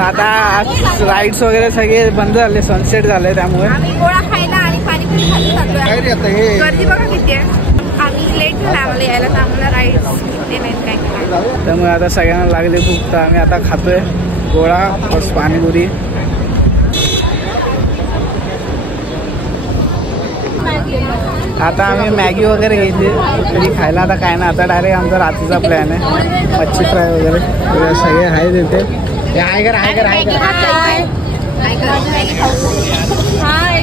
आता राईड्स वगैरे सगळे बंद झाले, सनसेट झाले, त्यामुळे आम्ही गोळा खायला आणि पाणीपुरी खायला जातोय. गर्दी बघा किती आहे. आम्ही लेट झाला आम्हाला यायला, तर आम्हाला राईड्स ते नाही काय खायला. त्यामुळे आता सगळ्यांना लागले भूक, तर आम्ही आता खातोय गोळा प्लस पाणीपुरी. आता आम्ही मॅगी वगैरे घेतली तरी खायला, आता काय ना, आता डायरेक्ट आमचा रात्रीचा प्लॅन आहे. मच्छी फ्राय वगैरे सगळे आहेत इथे. हाय कर हाय कर हाय कर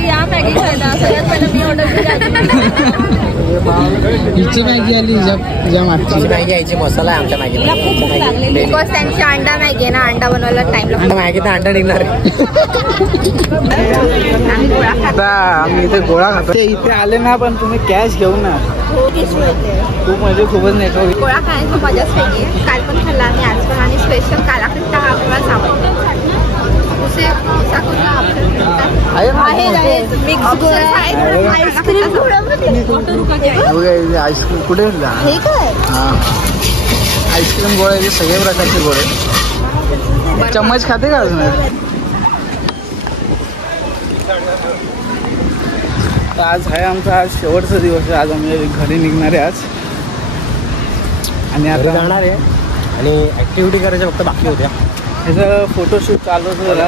या मॅगी खायला. सगळ्यात पहिलं मी ऑर्डर हिची मॅगी आली, ज्या मागची मॅगी यायची मसाला आहे आमच्या मॅगीला. बिकॉज त्यांची अंडा मॅगी आहे ना, अंडा बनवायला टाइम लागतो. मॅगीत अंडा निघणार. आता आम्ही इथे गोळा खातो. इथे आले ना, पण तुम्ही कॅश घेऊन ना. खूप म्हणजे खूपच नेटवर्क. गोळा खाण्याची मजाच वेगळी आहे. काल पण खाल्ला आम्ही, आज पण, आणि स्पेशल कालाकृष्ण हा आपल्याला आवडतो. आईस्क्रीम कुठे? आईस्क्रीम गोळे, सगळे प्रकारचे गोळे. चम्मच खाते का अजून? आज आहे आमचा, आज शेवटचा दिवस आहे. आज आम्ही घरी निघणार आहे आज, आणि आता जाणार आहे. आणि ऍक्टिव्हिटी करायच्या फक्त बाकी होत्या. ह्याचं फोटोशूट चालू होतं जरा,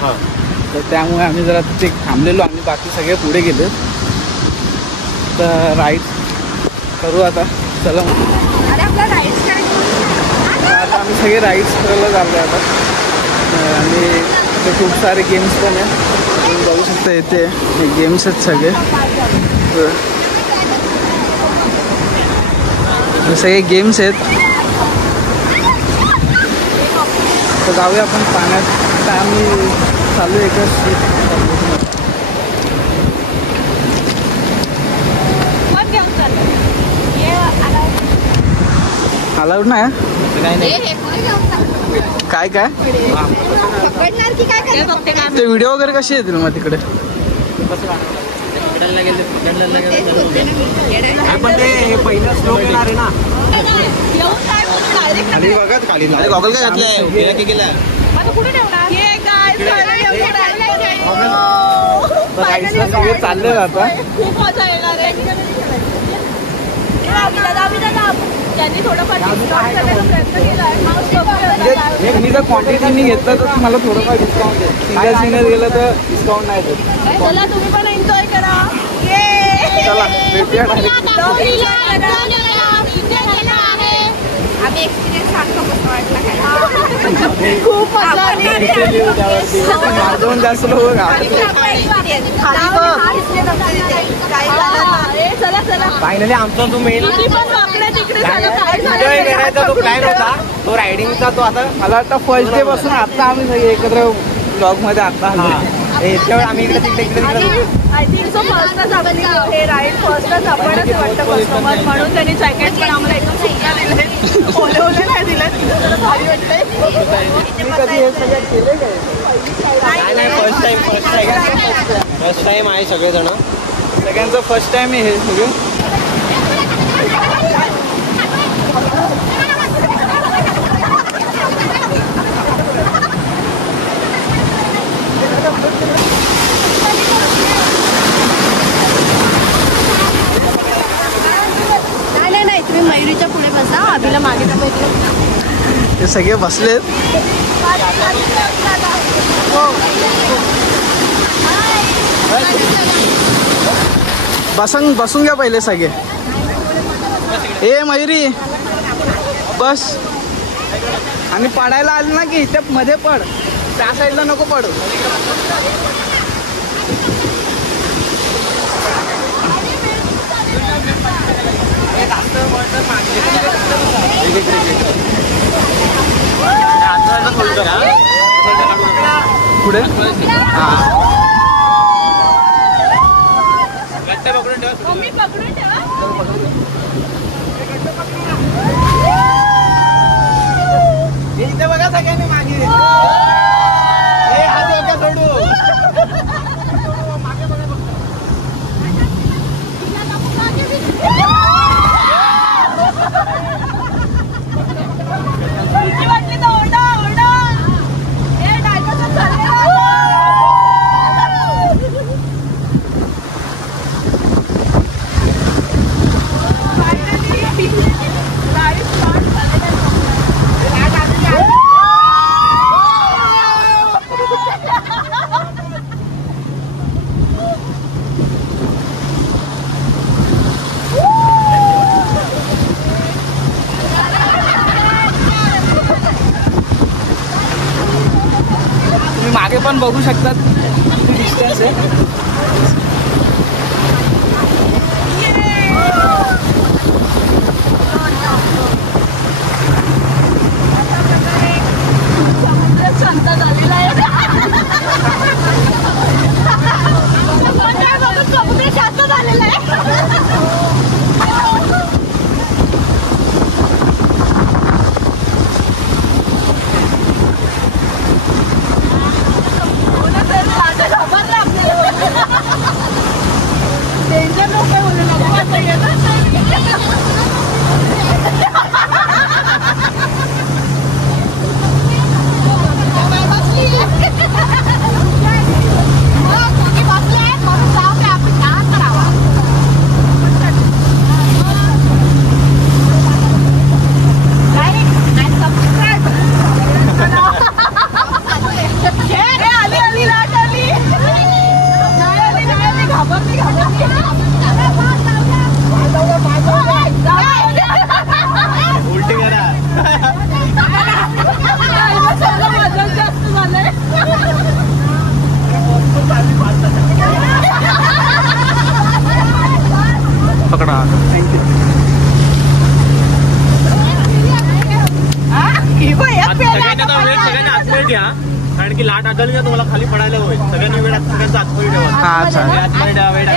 तर त्यामुळे आम्ही जरा तिथे थांबलेलो. आम्ही बाकी सगळे पुढे गेले. तर राईड करू आता. चला आता आम्ही सगळे राईड्स करायला चाललो आता. आणि इथे खूप सारे गेम्स पण आहेत, तुम्ही बघू शकता. इथे हे गेम्स आहेत सगळे, हे सगळे गेम्स आहेत. तर जाऊया आपण पाण्यात. आता आम्ही चालू एकच अलाउड नाही. काय काय ते व्हिडिओ वगैरे कसे येतील मग तिकडे? पहिलं स्लो येणार आहे ना. खाली बघा, खाली गॉगल काय घातलंय? चालले आता. खूप मजा येणार आहे. त्यांनी थोडंफार डिस्काउंट करण्याचा प्रयत्न केला आहे. मी जर क्वांटिटीने घेतलं तर तुम्हाला थोडंफार डिस्काउंट आहे. सिंगल सिंगल गेलं तर डिस्काउंट नाही देत. चला तुम्ही पण एन्जॉय करा. चला भेटूया डायरेक्ट. आम्ही एक्सपिरियन्स सांगतो कसं वाटलं काय. खूप मजा आली. माझं जास्त लोक चला चला. फायनली आमचा जो मेन एन्जॉय करायचा तो प्लॅन होता, तो रायडिंगचा, तो आता मला वाटतं फर्स्ट डे पासून आता आम्ही सगळे एकत्र ब्लॉग मध्ये आता इतक्या वेळ आम्ही इकडे तिकडे आय थिंक सो फर्स्टच आपली हे राईड फर्स्टच आपणच वाटतं कस्टमर, म्हणून त्यांनी जॅकेट पण आम्हाला एकदम सुंदर दिले. ओले ओले नाही दिले, जरा भारी वाटते. कधी हे सगळं केले काय? नाही, फर्स्ट टाइम आहे. सगळेजण सगळ्यांचं फर्स्ट टाइम आहे हे सगळं. नाही, तुम्ही मयुरीच्या पुढे बसा, अभिला मागे ते सगळे बसलेत. बसून घ्या पहिले सगळे. ए मयुरी बस. आणि पडायला आली ना की इथे मध्ये पड, त्या साईडला नको पडू. पुढे पकडून ठेवा. इथे बघा सगळ्यांनी मागे. हात डोक्यात सोडू. वाटली तर ओरडा ओरडा. मागे पण बघू शकतात किती डिस्टन्स आहे. शांत झालेला आहे. कबूतर शांत झालेला आहे. डेंजर लोक काय बोलू नको आता येतात. पकडा. थँक्यू. सगळ्यांनी आतमध्ये घ्या कारण की लाट आढळली ना तुम्हाला खाली पडायला होईल. सगळ्यांनी वेळ सगळ्यांचा आतमध्ये ठेवा. हा चालेल. आतमध्ये ठेवा. वेळ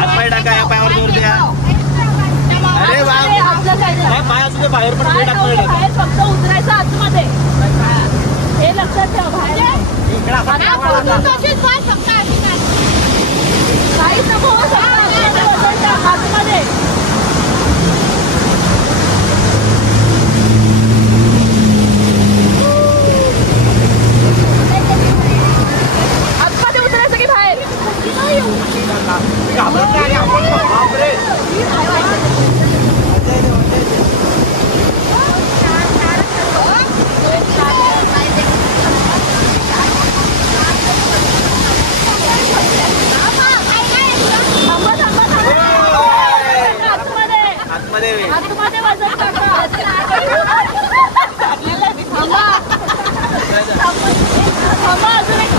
आतमध्ये टाका. या पायावर जोर द्या. अरे वा पाय असू दे बाहेर पण वेळ आतमध्ये टाका. बाहेर फक्त उतरायचं आतमध्ये. हे लक्षात ठेवा. बाहेर काहीच नको आतमध्ये. आतमध्ये उतरायचं की बाहेर. आतमध्ये वजन टाका. थांबा अजून एक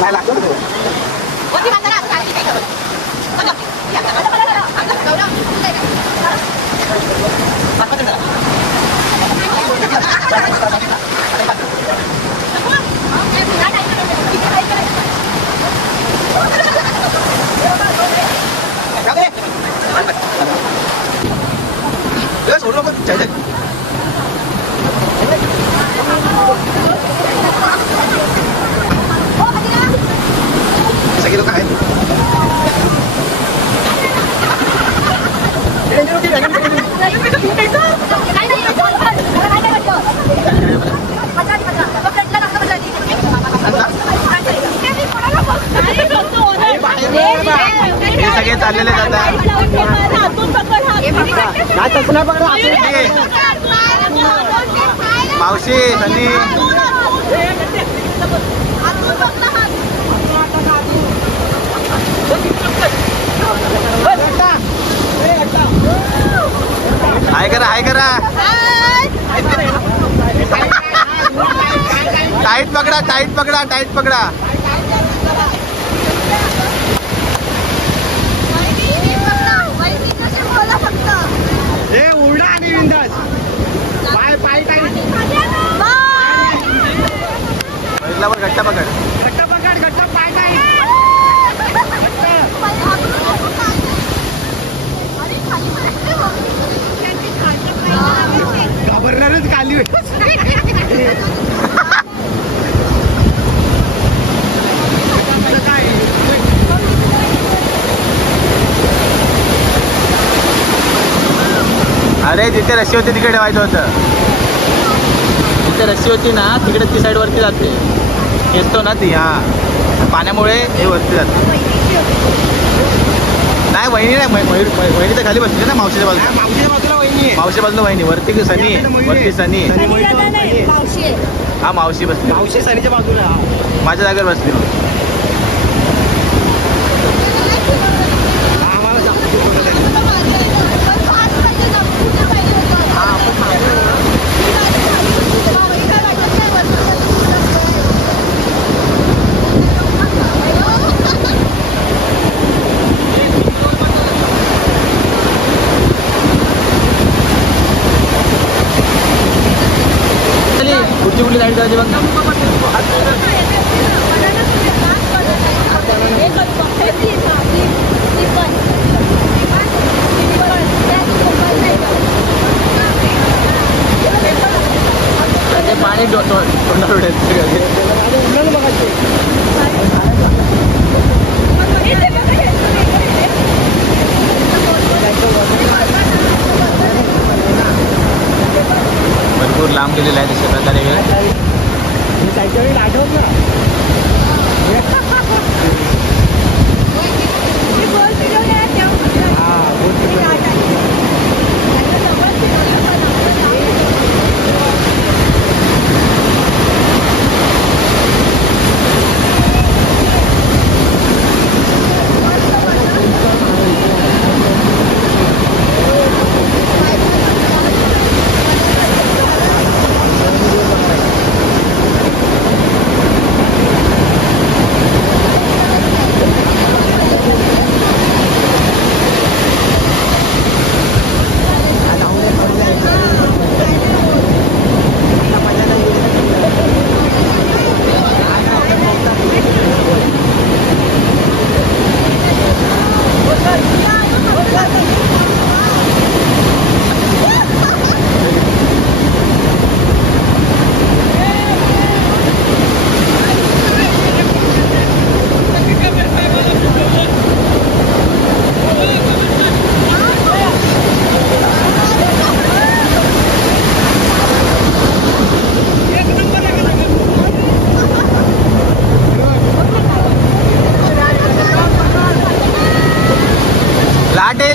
नाही लागतो ना सगळे लोक आहेत. सगळे चाललेले जातात. मावशी सनी हाय करा हाय करा. टाईट पकडा टाईट पकडा टाईट पकडा. हे उडा आणि विंदास पाय पाय टाईट. घट्ट पकड घट्ट पकड घट्ट पाय टाईट. घाबरणारच खाली. अरे जिथे रस्सी होती तिकडे ठेवायचं होतं. जिथे रस्सी होती ना तिकडे ती साईड वरती जाते. येतो ना ती. हा पाण्यामुळे हे वरती जाते. नाही वहिनी नाही. वहिनी तर खाली बसली ना मावशीच्या बाजूला. मावशीच्या बाजूला वहिनी आहे. मावशी बाजूला वहिनी वरती सनी आहे. वरती सनी आहे. मावशी आहे. हा मावशी बसली. मावशी सनीच्या बाजूला. माझ्या जागेवर बसली मग. आम्हाला जाऊ कुठली कुठली लाईट करायची बघ. ते पाणी तोंडावर उडायचं. भरपूर लांब गेलेला आहे तशा प्रकारे वेळ. सायकल आठवत ना.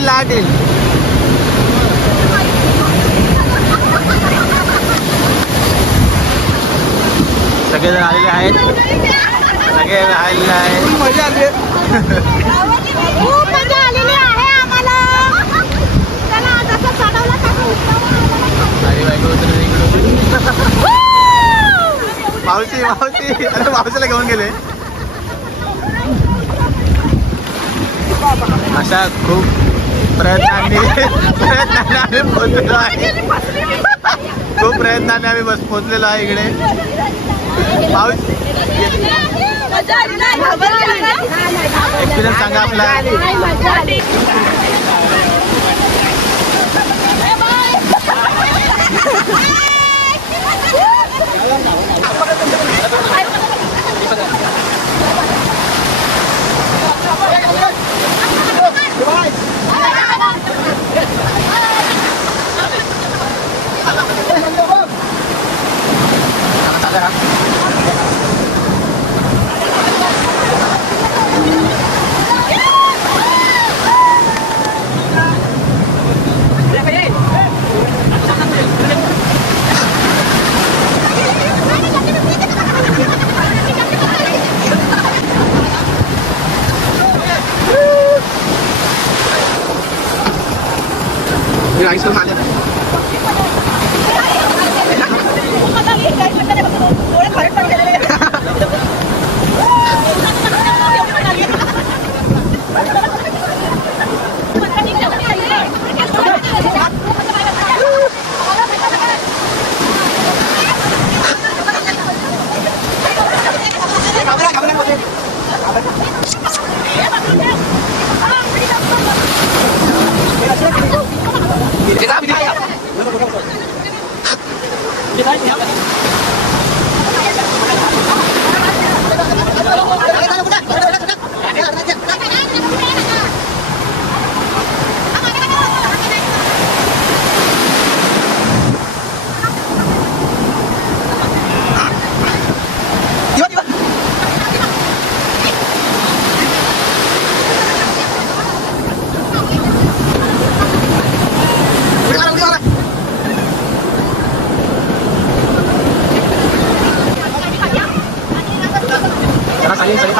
लाट येईल. सगळेजण आलेले आहेत. सगळे आलेले आहेत. मजा आली. खूप मजा आलेली आहे आम्हाला. चला जसं चढवलं तसं उतरावं. अरे बायको मावशी मावशी. अरे मावशीला घेऊन गेले. अशा खूप प्रयत्नांनी आम्ही पोहोचलेलो आहे. खूप प्रयत्नाने आम्ही बस पोहोचलेलो आहे इकडे. मावशी एक्सपिरियन्स सांगा आपला.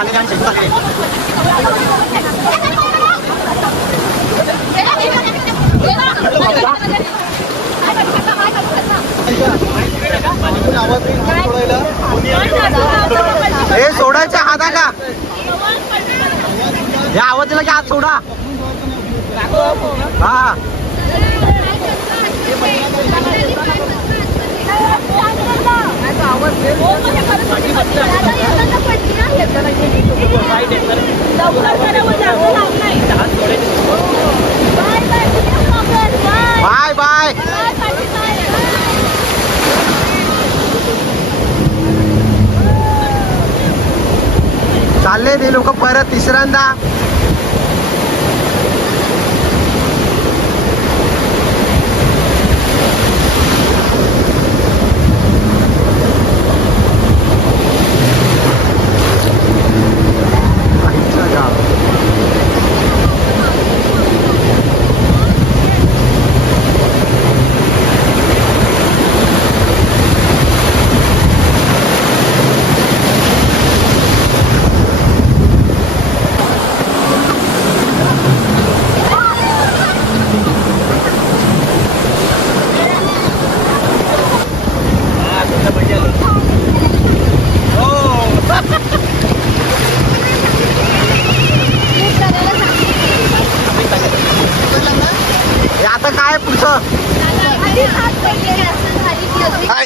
चाललेले आणि शेती चाललेली. हे सोडायच्या हाता का या आवाजाला की हात सोडा. हा बाय बाय. चालले ते लोक परत तिसऱ्यांदा. आता काय पुढचं काय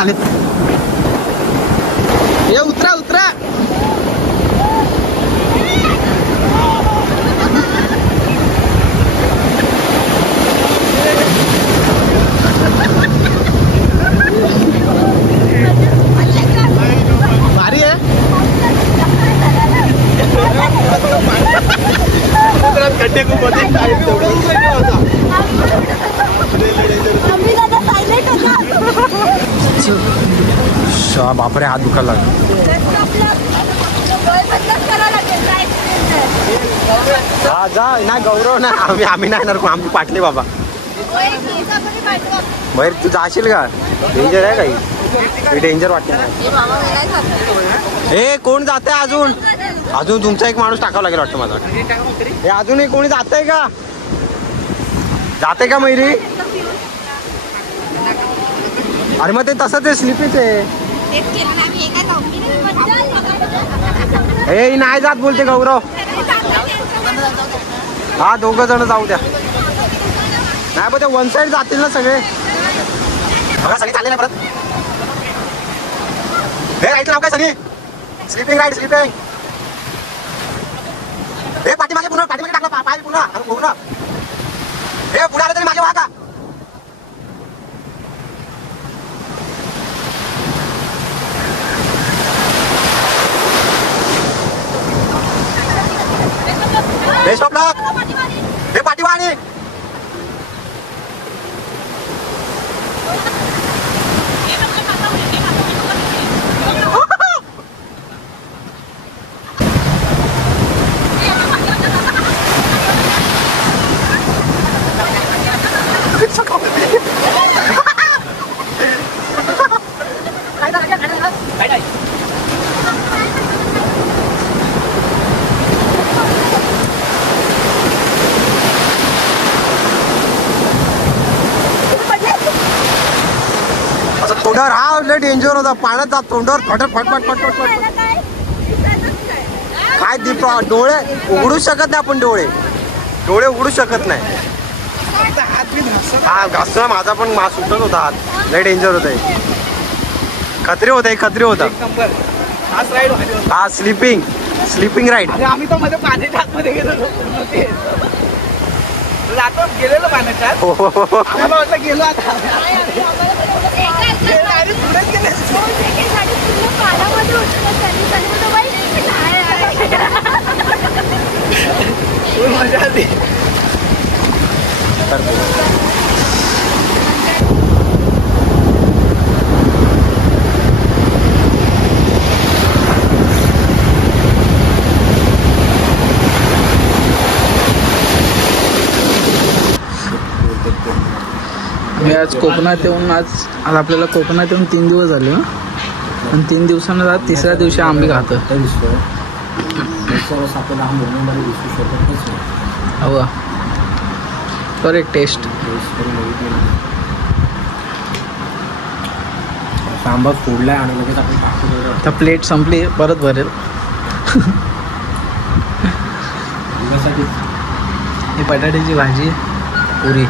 आले. ये उतरा उतरा. भारी आहे. खड्डे खूप होते. बापरे हात दुखायला लागला. हा जा ना गौरव ना आम्ही नाही येणार. आम्ही पाटले बाबा. बाहेर तू जाशील का? डेंजर आहे काही डेंजर वाटत. हे कोण जाते अजून अजून तुमचा एक माणूस टाकावा लागेल वाटतं मला. हे अजूनही कोणी जातंय का? जाते का मैरी? अरे मग ते तसंच आहे स्लिपीच आहे. हे नाही जात बोलते गौरव. हा दोघं जण जाऊ द्या. नाही पण ते वन साइड जातील ना सगळे. बघा सगळे चालले ना परत. हे राईट नाव काय सगळी स्लिपिंग राईट स्लिपिंग. हे पाठीमागे पुन्हा पाठीमागे टाकला पाय पुन्हा पूर्ण. हे पुढे आलं तरी मागे वाहा का. बेस्ट ऑफ लक. हे पाठीवाणी तोंडावर हा लय डेंजर होता. पाण्यात जात तोंडावर फटफट फटफट फटफट फटफट. काय दीप डोळे उघडू शकत नाही आपण. डोळे उघडू शकत नाही. हा घासला माझा पण मास सुटत होता हात. लय डेंजर होत आहे. खत्री होता. हा स्लिपिंग राईड. आम्ही तर मध्ये पाण्याच्या आतमध्ये गेलो. गेलेलो पाण्याच्यात. आम्हाला वाटलं गेलो आता. मजा आली. आज कोकणात येऊन आज आपल्याला कोकणात येऊन 3 दिवस झाले ना. आणि 3 दिवसानं आज तिसऱ्या दिवशी आंबे खातो. हवा करेक्ट टेस्ट. आंबा फोडलाय आणि लगेच आपण आता प्लेट संपली परत भरेल. ही बटाट्याची भाजी पुरी.